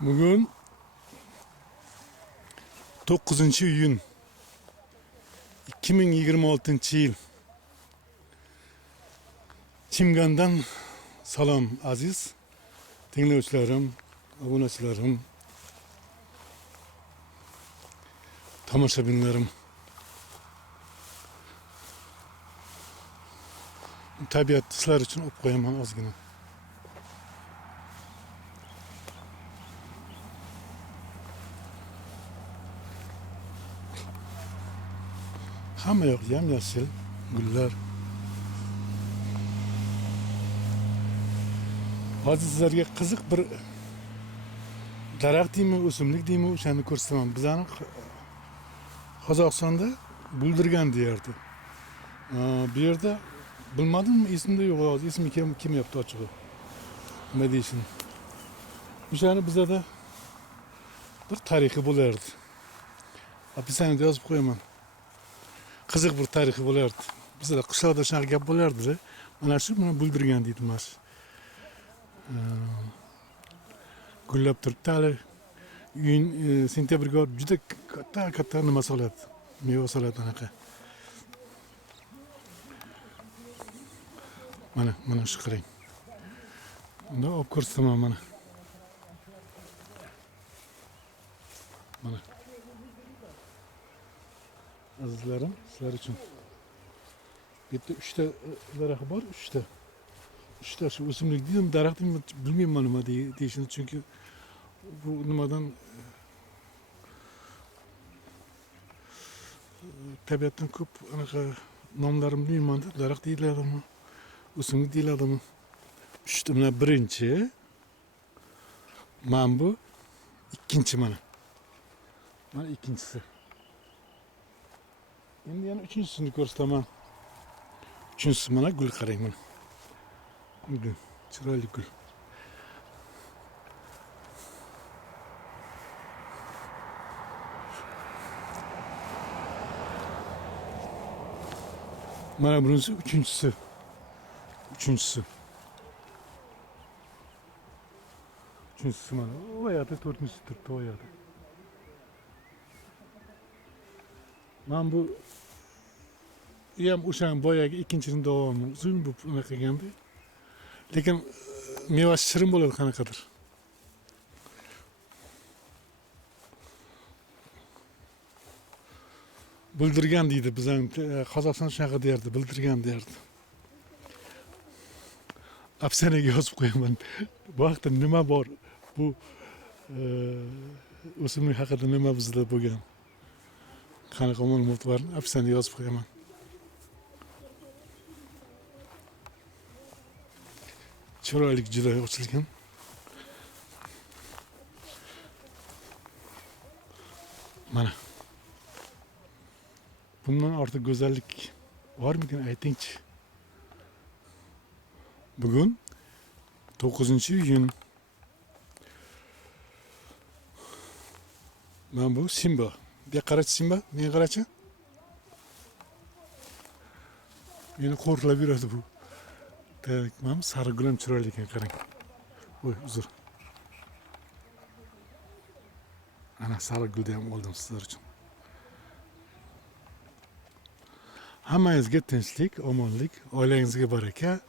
Bugün 9-iyun 2026 yıl. Çimgan'dan salam aziz dinleyicilerim, aboneçilerim, tomoshabinlerim. Tabiat sizler için op koyaman ozgina. Hamma yoq yam-yashil gullar. Hozir sizlarga qiziq bir daraxt deymi, o'simlik deymi, o'shani ko'rsataman. Bizani Qozog'istonda buldirgan deyardi. Bu yerda bilmadim, esimda yo'q hozir. Ismi kim yaptı ochig'i? Nima deyishin? O'shani bizada bir tarixi bo'lardi. Описаниеda yozib qo'yaman. Qiziq bir tarixi bo'lardi. Bizda qishloqda shunaqa gap bo'lardi. Mana shu buni buldirgan deydi mana shu. Gullab turibdi hali. Iyun sentyabrga olib juda katta nima soladi. Meva soladi anaqa. Mana shu qarang. Unda olib ko'rsataman mana. Mana. Azizlarim, sizlar uchun. Bu yerda 3 ta daraxt bor, 3 ta. 3 ta shu o'simlik deydim, daraxt deydim, bilmayman nima deyishini, chunki bu nimadan tabiatdan ko'p anaqa nomlarini bilmayman, daraxt deyiladimi, o'simlik deyiladimi. 3 ta, mana birinchi, mana bu ikkinchi mana. Mana ikkinchisi. Endi yana uchinchisini ko'rsataman. Uchinchisi mana gul qarang mana. Gul, chiroyli gul. Mana bunisi uchinchisi. Uchinchisi mana. O yerda to'rtinchisi turibdi o yerda. Mana bu ham o'shan boyagi ikkinchining davomi. Uzun bu unaqa ekan-da. Lekin mevasi shirin bo'ladi qanaqadir. Bildirgan deydi bizning Qozog'iston shunaqa derdi, bildirgan derdi. Afsonaga yozib qo'yaman. Bu haqda nima bor? Bu o'simlik haqida nima bizda bo'lgan? Qanaqa ma'lumot bor? Afsonaga yozib qo'yaman. Chiroyli juda ochilgan. Mana. Bundan ortiq go'zallik bormikin aytingchi? Bugün 9-iyun. Ben bu Simba. Bir qarachi Simba, nega qarachi? Meni qo'rqilib yuradi bu. Tamam, sarı gülüm chiroyli ekan qarang. Voy, uzr. Ana sarı gulni ham oldim sizlar uchun. Hammangizga tinchlik, omonlik, oilangizga baraka.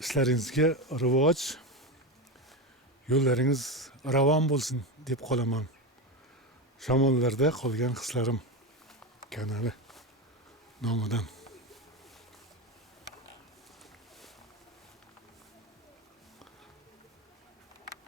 İşlaringizga rivoj, yo'llaringiz ravon bo'lsin deb qolaman. Shamollarda qolgan hislarim kanali nomidan.